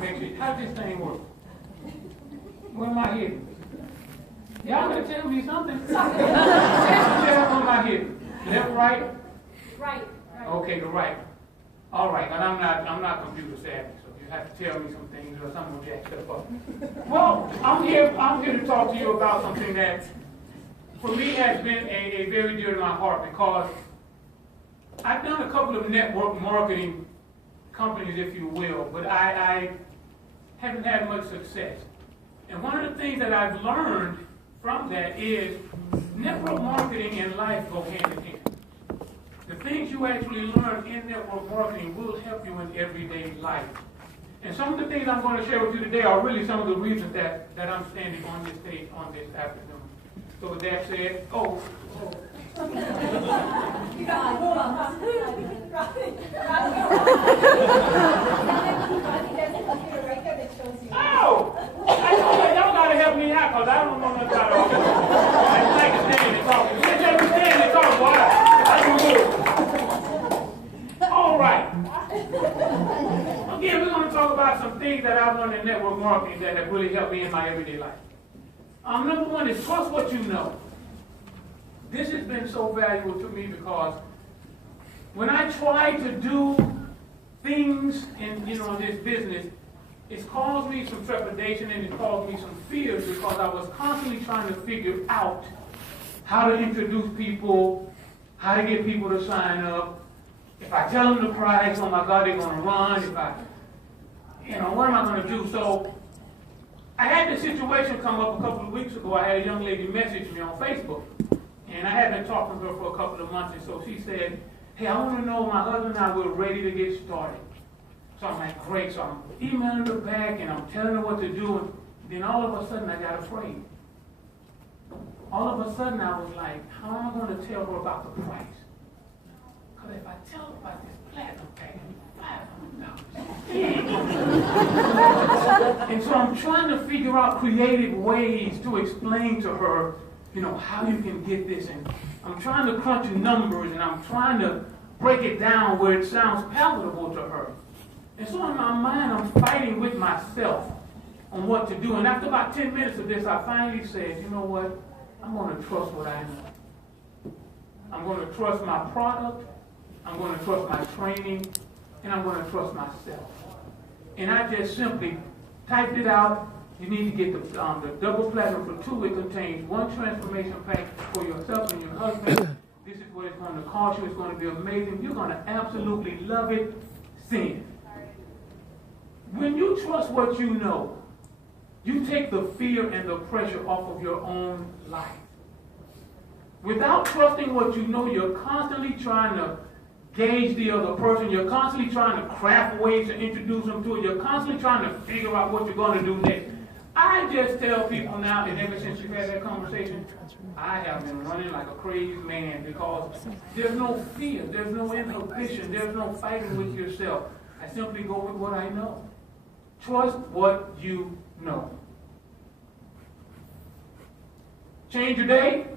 can make sure. How does this thing work? Where am I hitting? Y'all gotta tell me something. Where am I hitting? Left, right? Right. Okay, the right. All right, but I'm not computer savvy, so you have to tell me some things or something will jack stuff up. Well, I'm here to talk to you about something that for me has been a very dear to my heart, because I've done a couple of network marketing companies, if you will, but I haven't had much success. And one of the things that I've learned from that is network marketing and life go hand in hand. The things you actually learn in network marketing will help you in everyday life. And some of the things I'm going to share with you today are really some of the reasons that I'm standing on this stage on this afternoon. So with that said, I know that y'all got to help me out, because I don't know nothing about all this. I just like to stand and talk. You just let me stand and talk, boy. I do good. All right. Again, we're going to talk about some things that I've learned in network marketing that have really helped me in my everyday life. Number one is trust what you know. This has been so valuable to me because when I try to do things in this business, it's caused me some trepidation and it caused me some fears, because I was constantly trying to figure out how to introduce people, how to get people to sign up. If I tell them the price, oh my God, they're going to run. What am I going to do? So I had this situation come up a couple of weeks ago. I had a young lady message me on Facebook, and I had been talking to her for a couple of months, and so she said, hey, I want to know, my husband and I, we're ready to get started. So I'm like, great. So I'm emailing her back, and I'm telling her what to do, and then all of a sudden I got afraid. All of a sudden I was like, how am I going to tell her about the price? Because if I tell her about this platinum package, $500. And so I'm trying to figure out creative ways to explain to her, how you can get this. And I'm trying to crunch numbers, and I'm trying to break it down where it sounds palatable to her. And so in my mind, I'm fighting with myself on what to do. And after about 10 minutes of this, I finally said, you know what? I'm going to trust what I know. I'm going to trust my product. I'm going to trust my training. And I'm going to trust myself. And I just simply typed it out. You need to get the double platinum for 2. It contains 1 transformation pack for yourself and your husband. This is what it's going to cost you. It's going to be amazing. You're going to absolutely love it. Send. When you trust what you know, you take the fear and the pressure off of your own life. Without trusting what you know, you're constantly trying to gauge the other person. You're constantly trying to craft ways to introduce them to it. You're constantly trying to figure out what you're going to do next. I just tell people now, and ever since you've had that conversation, I have been running like a crazy man, because there's no fear, there's no inhibition, there's no fighting with yourself. I simply go with what I know. Trust what you know. Change your day,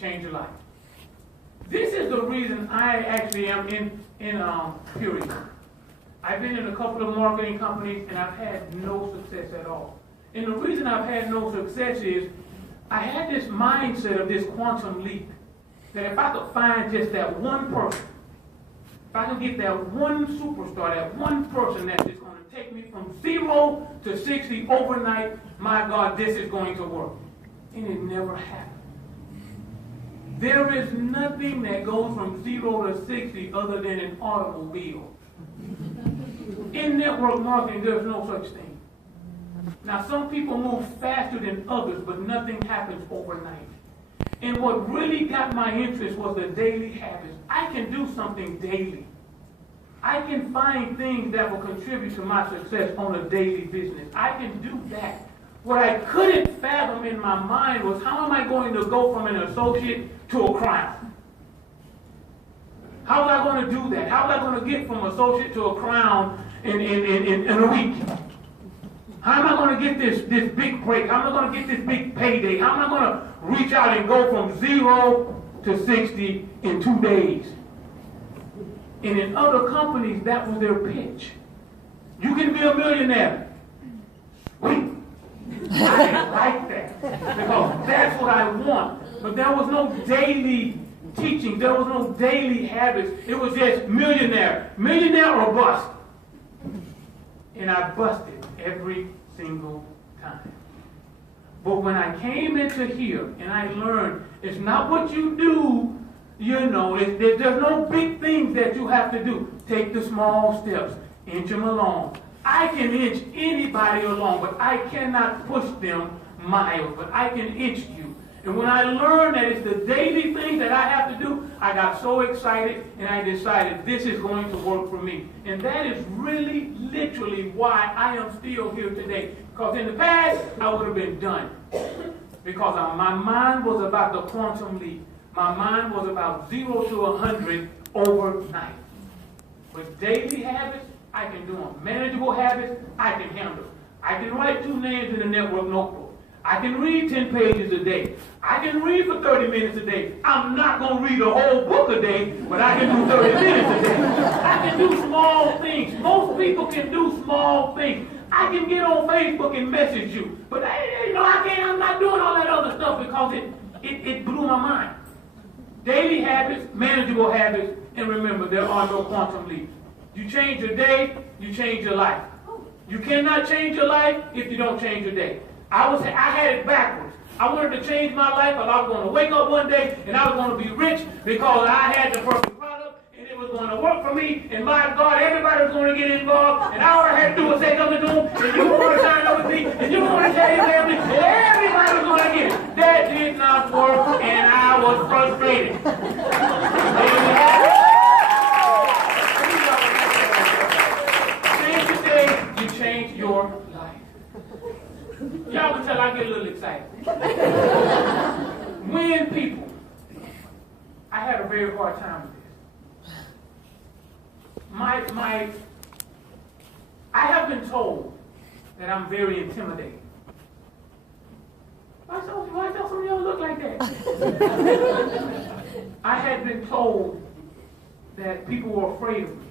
change your life. This is the reason I actually am in Purity. I've been in a couple of marketing companies, and I've had no success at all. And the reason I've had no success is I had this mindset of this quantum leap, that if I could find just that one person, if I could get that one superstar, that one person that's just going to take me from 0 to 60 overnight, my God, this is going to work. And it never happened. There is nothing that goes from 0 to 60 other than an automobile. In network marketing, there's no such thing. Now, some people move faster than others, but nothing happens overnight. And what really got my interest was the daily habits. I can do something daily. I can find things that will contribute to my success on a daily business. I can do that. What I couldn't fathom in my mind was, how am I going to go from an associate to a crown? How am I going to do that? How am I going to get from associate to a crown in a week? How am I going to get this big break? How am I going to get this big payday? How am I going to reach out and go from 0 to 60 in 2 days? And in other companies, that was their pitch. You can be be a millionaire. Wait. I didn't like that because that's what I want. But there was no daily teaching. There was no daily habits. It was just millionaire or bust. And I busted every single time. But when I came into here and I learned it's not what you do, there's no big things that you have to do. Take the small steps, inch them along. I can inch anybody along, but I cannot push them miles, but I can inch you. And when I learned that it's the daily things that I have to do, I got so excited and I decided this is going to work for me. And that is really, literally why I am still here today. Because in the past, I would have been done. Because my mind was about the quantum leap. My mind was about 0 to 100 overnight. With daily habits, I can do them. Manageable habits, I can handle. I can write 2 names in a network notebook. I can read 10 pages a day. I can read for 30 minutes a day. I'm not going to read a whole book a day, but I can do 30 minutes a day. I can do small things. Most people can do small things. I can get on Facebook and message you, but I'm not doing all that other stuff because it blew my mind. Daily habits, manageable habits, and remember, there are no quantum leaps. You change your day, you change your life. You cannot change your life if you don't change your day. I had it backwards. I wanted to change my life, but I was going to wake up one day and I was going to be rich because I had the perfect product and it was going to work for me. And my God, everybody was going to get involved. And all I had to do was say something to them, and you were going to sign up with me, and you were going to tell your family, and everybody was going to get it. That did not work, and I was frustrated. Change your day, you change your life. Y'all can tell I get a little excited. When people, I had a very hard time with this. I have been told that I'm very intimidating. Why don't some of y'all look like that? I had been told that people were afraid of me.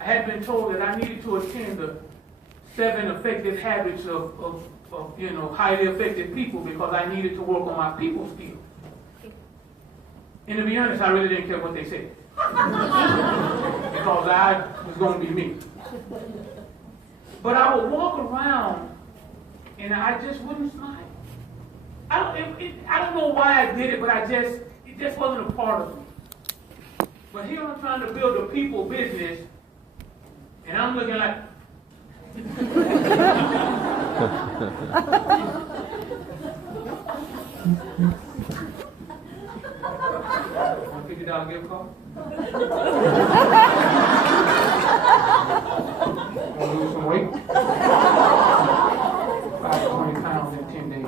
I had been told that I needed to attend the 7 effective habits of highly effective people because I needed to work on my people skills. And to be honest, I really didn't care what they said. Because I was going to be me. But I would walk around and I just wouldn't smile. I don't know why I did it, but it just wasn't a part of me. But here I'm trying to build a people business, and I'm looking like, $50 gift card? Want to lose some weight? 5 to 20 pounds in 10 days.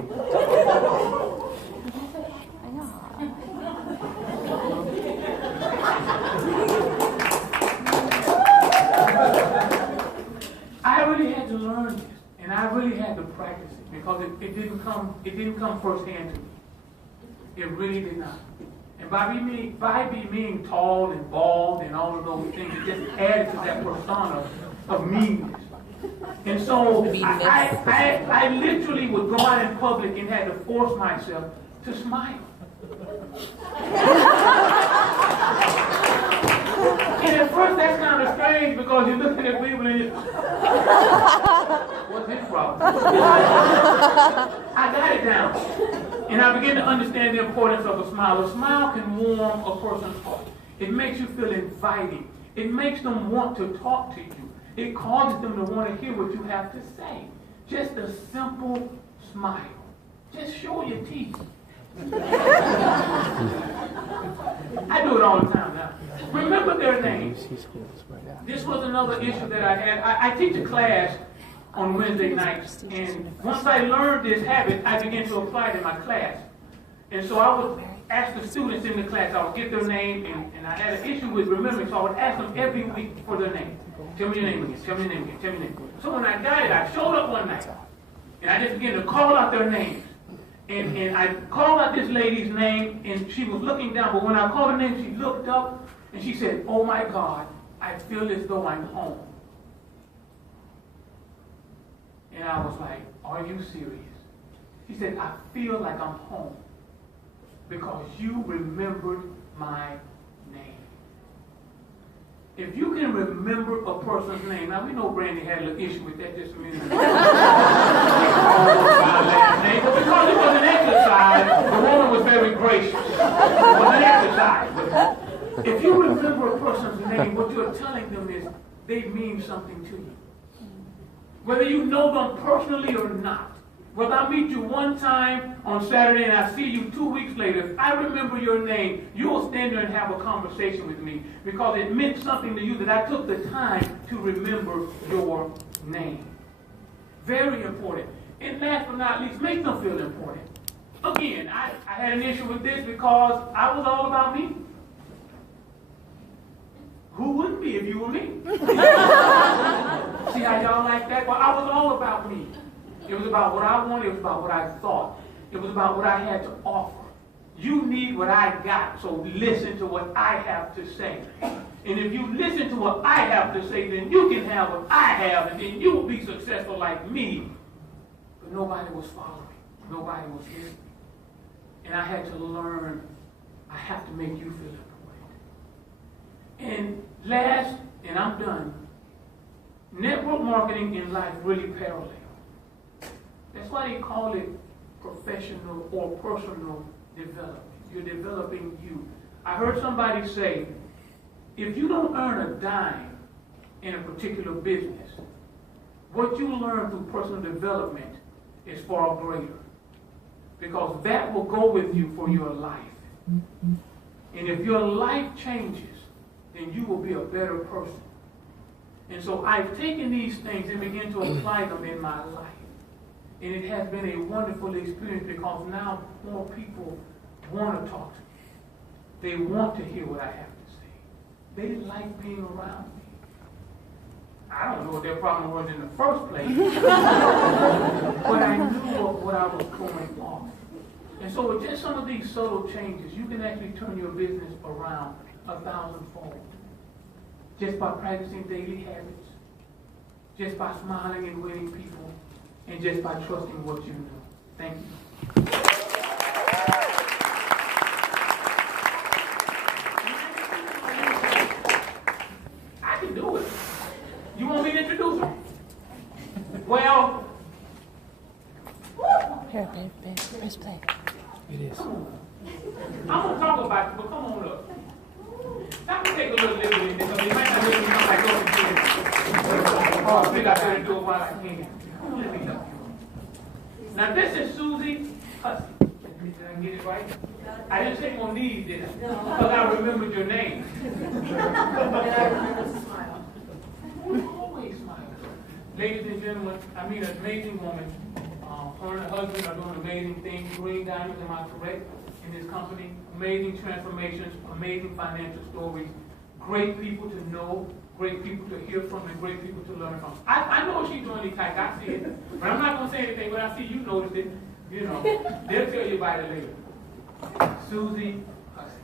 I really had to learn this, and I really had to practice it because it didn't come firsthand to me. It really did not. And by being tall and bald and all of those things, it just added to that persona of meanness. And so I literally would go out in public and had to force myself to smile. And at first that's kind of strange because you're looking at people and you, what's his problem? I got it down. And I began to understand the importance of a smile. A smile can warm a person's heart. It makes you feel inviting. It makes them want to talk to you. It causes them to want to hear what you have to say. Just a simple smile. Just show your teeth. I do it all the time now. Remember their names. This was another issue that I had. I teach a class on Wednesday nights, and once I learned this habit, I began to apply it in my class. And so I would ask the students in the class, I would get their name, and I had an issue with remembering, so I would ask them every week for their name. Tell me your name again, tell me your name again, tell me your name. So when I got it, I showed up one night, and I just began to call out their names. And I called out this lady's name, and she was looking down, but when I called her name, she looked up, and she said, "Oh my God, I feel as though I'm home." I was like, are you serious? She said, I feel like I'm home because you remembered my name. If you can remember a person's name, now we know Brandy had a little issue with that just a minute ago. Last name, but because it was an exercise, the woman was very gracious. It was an exercise. But if you remember a person's name, what you're telling them is they mean something to you. Whether you know them personally or not. Whether I meet you one time on Saturday and I see you 2 weeks later, if I remember your name, you will stand there and have a conversation with me because it meant something to you that I took the time to remember your name. Very important. And last but not least, make them feel important. Again, I had an issue with this because I was all about me. Who wouldn't be if you were me? See how y'all like that? Well, I was all about me. It was about what I wanted. It was about what I thought. It was about what I had to offer. You need what I got, so listen to what I have to say. And if you listen to what I have to say, then you can have what I have, and then you will be successful like me. But nobody was following. Nobody was listening. And I had to learn, I have to make you feel important. And last, and I'm done, network marketing in life really parallel. That's why they call it professional or personal development. You're developing you. I heard somebody say, if you don't earn a dime in a particular business, what you learn through personal development is far greater. Because that will go with you for your life. And if your life changes, then you will be a better person. And so I've taken these things and begun to apply them in my life. And it has been a wonderful experience because now more people want to talk to me. They want to hear what I have to say. They like being around me. I don't know what their problem was in the first place, but I knew what I was going off. And so with just some of these subtle changes, you can actually turn your business around 1,000-fold. Just by practicing daily habits, just by smiling and winning people, and just by trusting what you know. Thank you. I can do it. You want me to introduce her? Well, here, babe, press play. It is. I'm going to talk about it, but come on up. I can take a little liberty in this, because it might not really come like going to I think I better do it while I can. Let me help you. Now this is Susie Hussey. Did I get it right? I didn't say on these, did I? Because I remembered your name. And I remember to smile. Always smile. Ladies and gentlemen, I mean an amazing woman. Her and her husband are doing amazing things. Green Diamonds, am I correct? In this company. Amazing transformations, amazing financial stories. Great people to know, great people to hear from, and great people to learn from. I know she's doing these types. I see it. But I'm not going to say anything, but I see you noticed it. You know, they'll tell you about it later. Susie Hussey.